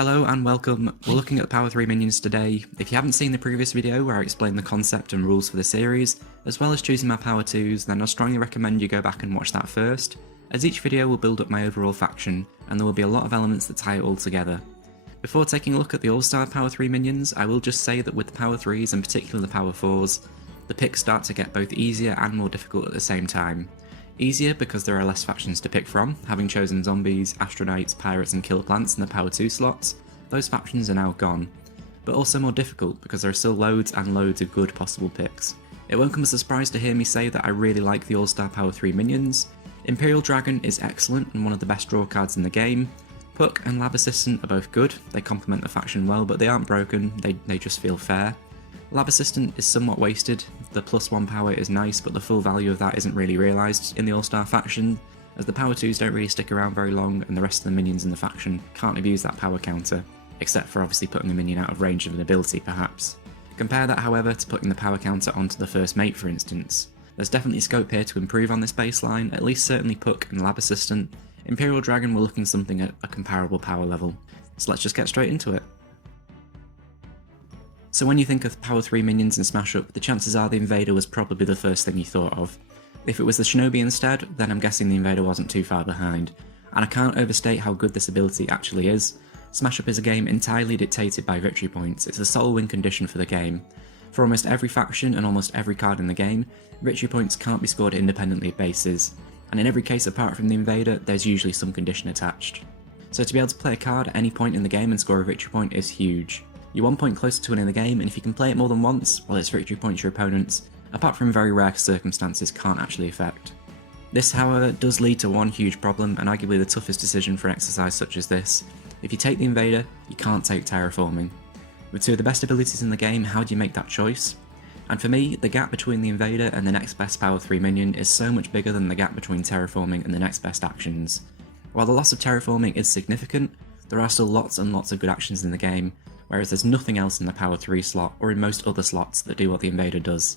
Hello and welcome. We're looking at the Power 3 minions today. If you haven't seen the previous video where I explained the concept and rules for the series, as well as choosing my Power 2s, then I strongly recommend you go back and watch that first, as each video will build up my overall faction, and there will be a lot of elements that tie it all together. Before taking a look at the all-star Power 3 minions, I will just say that with the Power 3s and particularly the Power 4s, the picks start to get both easier and more difficult at the same time. Easier because there are less factions to pick from, having chosen zombies, astronauts, pirates and killer plants in the Power 2 slots. Those factions are now gone. But also more difficult because there are still loads and loads of good possible picks. It won't come as a surprise to hear me say that I really like the all-star Power 3 minions. Imperial Dragon is excellent and one of the best draw cards in the game. Puck and Lab Assistant are both good, they complement the faction well but they aren't broken, they just feel fair. Lab Assistant is somewhat wasted, the +1 power is nice but the full value of that isn't really realised in the all-star faction, as the Power 2s don't really stick around very long and the rest of the minions in the faction can't abuse that power counter, except for obviously putting a minion out of range of an ability perhaps. Compare that however to putting the power counter onto the first mate for instance. There's definitely scope here to improve on this baseline, at least certainly Puck and Lab Assistant. Imperial Dragon were looking something at a comparable power level, so let's just get straight into it. So when you think of Power 3 minions in Smash Up, the chances are the Invader was probably the first thing you thought of. If it was the Shinobi instead, then I'm guessing the Invader wasn't too far behind. And I can't overstate how good this ability actually is. Smash Up is a game entirely dictated by victory points, it's a sole win condition for the game. For almost every faction and almost every card in the game, victory points can't be scored independently of bases, and in every case apart from the Invader, there's usually some condition attached. So to be able to play a card at any point in the game and score a victory point is huge. You're 1 point closer to winning the game, and if you can play it more than once, well, it's victory points your opponents, apart from very rare circumstances, can't actually affect. This, however, does lead to one huge problem, and arguably the toughest decision for an exercise such as this. If you take the Invader, you can't take Terraforming. With two of the best abilities in the game, how do you make that choice? And for me, the gap between the Invader and the next best Power 3 minion is so much bigger than the gap between Terraforming and the next best actions. While the loss of Terraforming is significant, there are still lots and lots of good actions in the game, whereas there's nothing else in the Power 3 slot or in most other slots that do what the Invader does.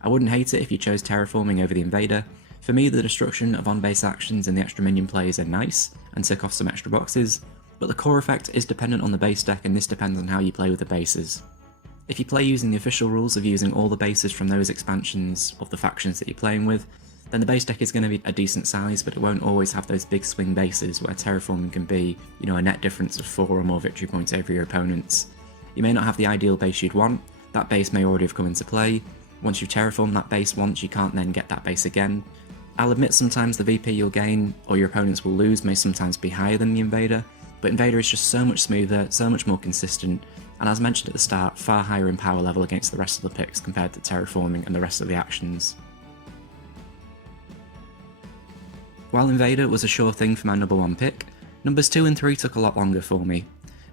I wouldn't hate it if you chose Terraforming over the Invader. For me, the destruction of on-base actions and the extra minion plays are nice, and tick off some extra boxes, but the core effect is dependent on the base deck and this depends on how you play with the bases. If you play using the official rules of using all the bases from those expansions of the factions that you're playing with, then the base deck is going to be a decent size, but it won't always have those big swing bases where Terraforming can be, a net difference of 4 or more victory points over your opponents. You may not have the ideal base you'd want, that base may already have come into play. Once you've terraformed that base once, you can't then get that base again. I'll admit sometimes the VP you'll gain, or your opponents will lose, may sometimes be higher than the Invader, but Invader is just so much smoother, so much more consistent, and as mentioned at the start, far higher in power level against the rest of the picks compared to Terraforming and the rest of the actions. While Invader was a sure thing for my number 1 pick, numbers 2 and 3 took a lot longer for me.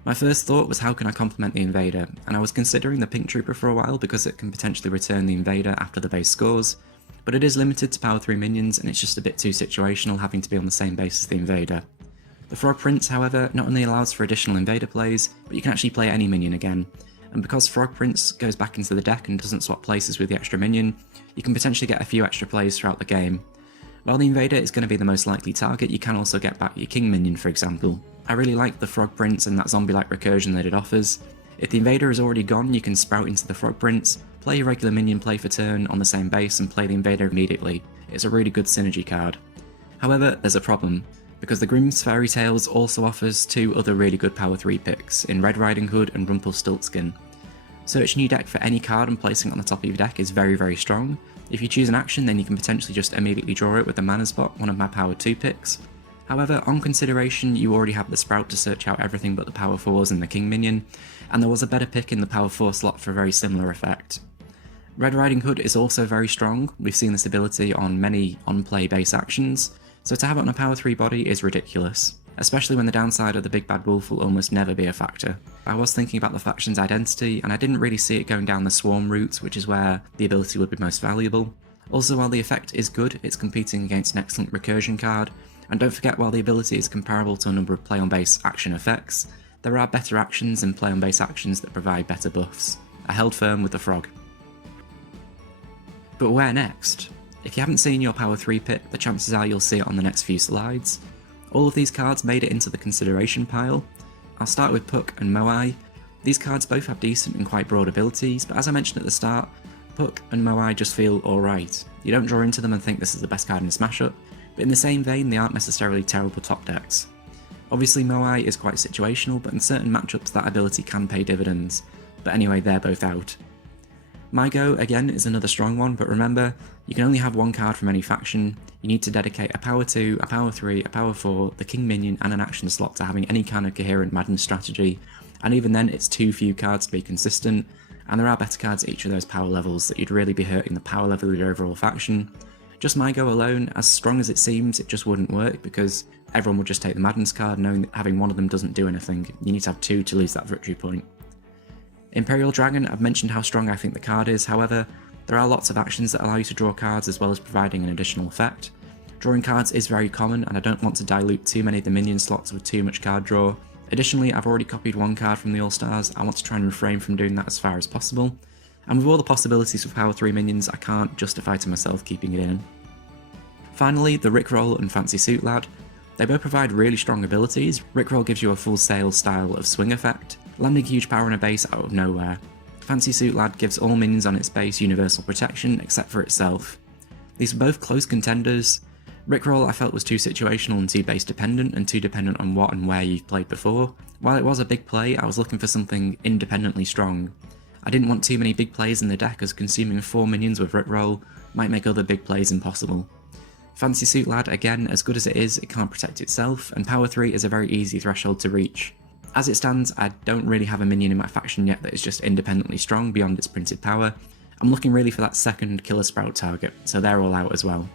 My first thought was how can I complement the Invader, and I was considering the Pink Trooper for a while because it can potentially return the Invader after the base scores, but it is limited to Power 3 minions and it's just a bit too situational having to be on the same base as the Invader. The Frog Prince, however, not only allows for additional Invader plays, but you can actually play any minion again, and because Frog Prince goes back into the deck and doesn't swap places with the extra minion, you can potentially get a few extra plays throughout the game. While the Invader is going to be the most likely target, you can also get back your King minion for example. I really like the Frog Prince and that zombie-like recursion that it offers. If the Invader is already gone, you can sprout into the Frog Prince, play your regular minion play for turn on the same base and play the Invader immediately. It's a really good synergy card. However, there's a problem, because the Grimm's Fairy Tales also offers 2 other really good Power 3 picks, in Red Riding Hood and Rumpelstiltskin. Searching your deck for any card and placing it on the top of your deck is very strong. If you choose an action, then you can potentially just immediately draw it with the Mana Spot, one of my Power 2 picks. However, on consideration, you already have the Sprout to search out everything but the Power 4s and the King minion, and there was a better pick in the Power 4 slot for a very similar effect. Red Riding Hood is also very strong, we've seen this ability on many on-play base actions, so to have it on a Power 3 body is ridiculous, especially when the downside of the Big Bad Wolf will almost never be a factor. I was thinking about the faction's identity, and I didn't really see it going down the Swarm route, which is where the ability would be most valuable. Also, while the effect is good, it's competing against an excellent recursion card, and don't forget while the ability is comparable to a number of play on base action effects, there are better actions and play on base actions that provide better buffs. I held firm with the Frog. But where next? If you haven't seen your Power 3 pick, the chances are you'll see it on the next few slides. All of these cards made it into the consideration pile. I'll start with Puck and Moai. These cards both have decent and quite broad abilities, but as I mentioned at the start, Puck and Moai just feel alright. You don't draw into them and think this is the best card in a smash up, but in the same vein they aren't necessarily terrible top decks. Obviously Moai is quite situational, but in certain matchups that ability can pay dividends, but anyway they're both out. My Go, again, is another strong one, but remember, you can only have one card from any faction. You need to dedicate a power 2, a power 3, a power 4, the king minion and an action slot to having any kind of coherent madness strategy, and even then it's too few cards to be consistent, and there are better cards at each of those power levels that you'd really be hurting the power level of your overall faction. Just My Go alone, as strong as it seems, it just wouldn't work because everyone would just take the madness card knowing that having one of them doesn't do anything. You need to have two to lose that victory point. Imperial Dragon, I've mentioned how strong I think the card is, however, there are lots of actions that allow you to draw cards as well as providing an additional effect. Drawing cards is very common and I don't want to dilute too many of the minion slots with too much card draw. Additionally, I've already copied one card from the All-Stars, I want to try and refrain from doing that as far as possible. And with all the possibilities for power 3 minions, I can't justify to myself keeping it in. Finally, the Rickroll and Fancy Suit Lad. They both provide really strong abilities. Rickroll gives you a full sail style of swing effect, landing huge power on a base out of nowhere. Fancy Suit Lad gives all minions on its base universal protection except for itself. These are both close contenders. Rickroll I felt was too situational and too base dependent and too dependent on what and where you've played before. While it was a big play, I was looking for something independently strong. I didn't want too many big plays in the deck as consuming 4 minions with Rickroll might make other big plays impossible. Fancy Suit Lad, again, as good as it is, it can't protect itself, and power 3 is a very easy threshold to reach. As it stands, I don't really have a minion in my faction yet that is just independently strong beyond its printed power. I'm looking really for that second Killer Sprout target, so they're all out as well.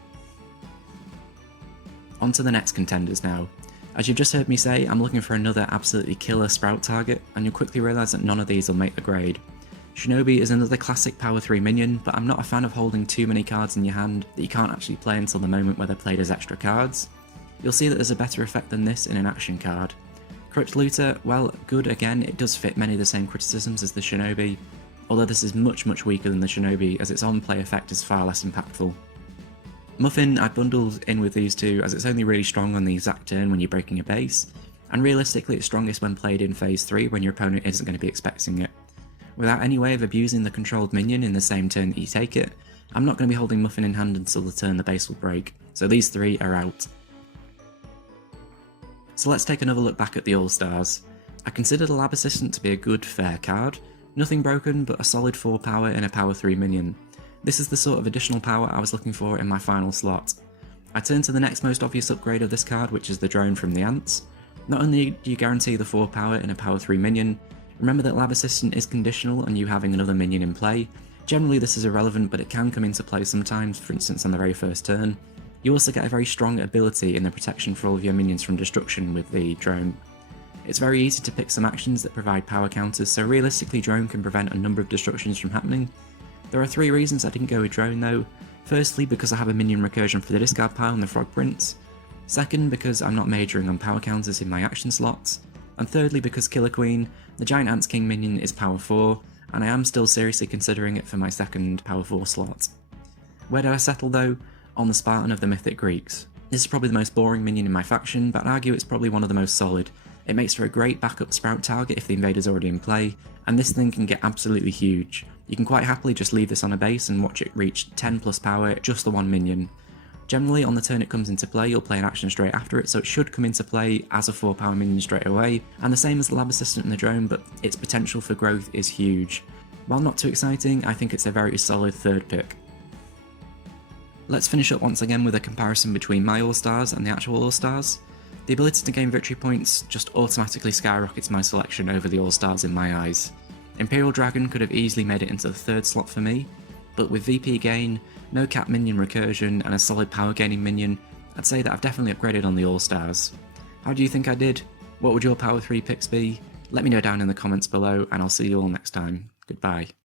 On to the next contenders now. As you've just heard me say, I'm looking for another absolutely killer Sprout target, and you'll quickly realise that none of these will make the grade. Shinobi is another classic power 3 minion, but I'm not a fan of holding too many cards in your hand that you can't actually play until the moment where they're played as extra cards. You'll see that there's a better effect than this in an action card. Crypt Looter, well, good again, it does fit many of the same criticisms as the Shinobi, although this is much weaker than the Shinobi as its on-play effect is far less impactful. Muffin I bundled in with these two as it's only really strong on the exact turn when you're breaking a base, and realistically it's strongest when played in phase 3 when your opponent isn't going to be expecting it. Without any way of abusing the controlled minion in the same turn that you take it, I'm not going to be holding Muffin in hand until the turn the base will break, so these three are out. So let's take another look back at the All-Stars. I consider the Lab Assistant to be a good, fair card. Nothing broken, but a solid 4 power in a power 3 minion. This is the sort of additional power I was looking for in my final slot. I turn to the next most obvious upgrade of this card, which is the drone from the Ants. Not only do you guarantee the 4 power in a power 3 minion, remember that Lab Assistant is conditional on you having another minion in play. Generally this is irrelevant, but it can come into play sometimes, for instance on the very first turn. You also get a very strong ability in the protection for all of your minions from destruction with the drone. It's very easy to pick some actions that provide power counters, so realistically drone can prevent a number of destructions from happening. There are 3 reasons I didn't go with drone though. Firstly, because I have a minion recursion for the discard pile and the frog prints. Second, because I'm not majoring on power counters in my action slots. And thirdly, because Killer Queen, the Giant Ants King minion, is power 4, and I am still seriously considering it for my second power 4 slot. Where did I settle though? On the Spartan of the Mythic Greeks. This is probably the most boring minion in my faction, but I'd argue it's probably one of the most solid. It makes for a great backup Sprout target if the invader's already in play, and this thing can get absolutely huge. You can quite happily just leave this on a base and watch it reach 10 plus power, just the one minion. Generally on the turn it comes into play, you'll play an action straight after it, so it should come into play as a 4 power minion straight away, and the same as the Lab Assistant and the drone, but its potential for growth is huge. While not too exciting, I think it's a very solid third pick. Let's finish up once again with a comparison between my All-Stars and the actual All-Stars. The ability to gain victory points just automatically skyrockets my selection over the All-Stars in my eyes. Imperial Dragon could have easily made it into the 3rd slot for me, but with VP gain, no cap minion recursion and a solid power gaining minion, I'd say that I've definitely upgraded on the All-Stars. How do you think I did? What would your power 3 picks be? Let me know down in the comments below and I'll see you all next time. Goodbye.